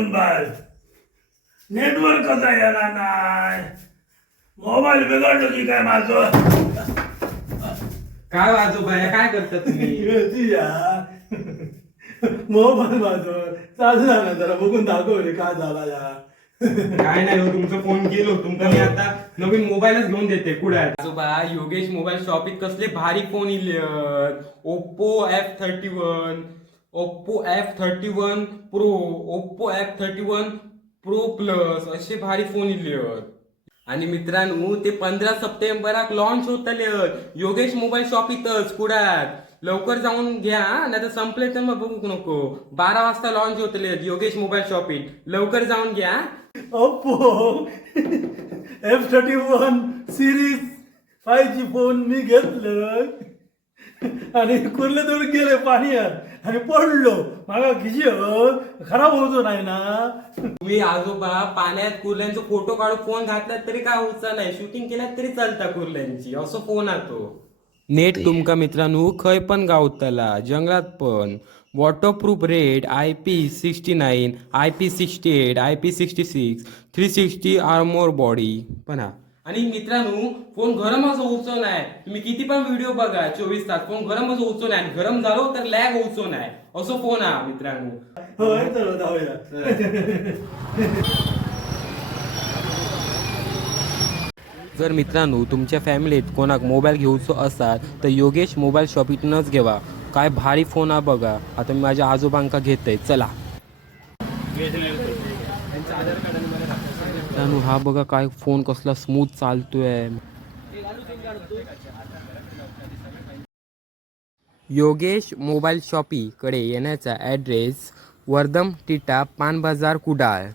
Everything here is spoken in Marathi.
घेऊन बस. नेटवर्क कसा येणार नाही. मोबाईल बिघडलो की काय माझं. काय आजोबा काय करता तुम्ही? मोबाईल माझं चालू झाला जरा बघून दाखव रे काय झाला या. काय नाही हो, तुमचा फोन गेलो तुमका मी आता नवीन मोबाईलच घेऊन देते. कुठे आजोबा योगेश मोबाईल शॉपिंग कसले भारी फोन इलेत. Oppo F31 pro, Oppo F31 pro plus असे भारी फोन इलेत. आणि मित्रांनो ते 15 सप्टेंबराक लॉन्च होतले योगेश मोबाईल शॉपिंगच कुडात. लवकर जाऊन घ्या नाही तर संपले तर मग बघू नको. 12 वाजता लॉन्च होतले योगेश मोबाईल शॉपिंग. लवकर जाऊन घ्या. Oppo F31 series 5G phone मी घेतलं आणि कुर्ले दूर गेले पाण्यात आणि पडलो. मागा खिशी खराब होतो नाही ना. तुम्ही आजोबा पाण्यात कुर्ल्यांचा फोटो काढून फोन घातलात तरी काय होता नाही. शूटिंग केल्यात तरी चालता कुर्ल्यांची. असं फोन तो नेट तुमका मित्रांनो खय पण गावतला जंगलात पण. Waterproof red IP69 IP68 IP66 360 armour body पण हा. आणि मित्रांनो फोन गरमच होऊचो नाही. तुम्ही किती पण व्हिडिओ बघा 24 तास फोन गरमच होऊचो नाही. गरम झालो तर लॅग होऊचो नाही. असं फोन हा मित्रांनो. होय तर जाऊया. जर मित्रांनो तुमच्या फॅमिलीत कोणाक मोबाईल घेऊचो असाल तर योगेश मोबाईल शॉपिंगनच घेवा. काय भारी फोन हा बघा. आता मी माझ्या आजोबांका घेतय चला. मित्रांनो हा बघा काय फोन कसला स्मूथ चालतोय. योगेश मोबाईल शॉपी कडे येण्याचा ॲड्रेस वर्धम टिटा पान बाजार कुडाळ.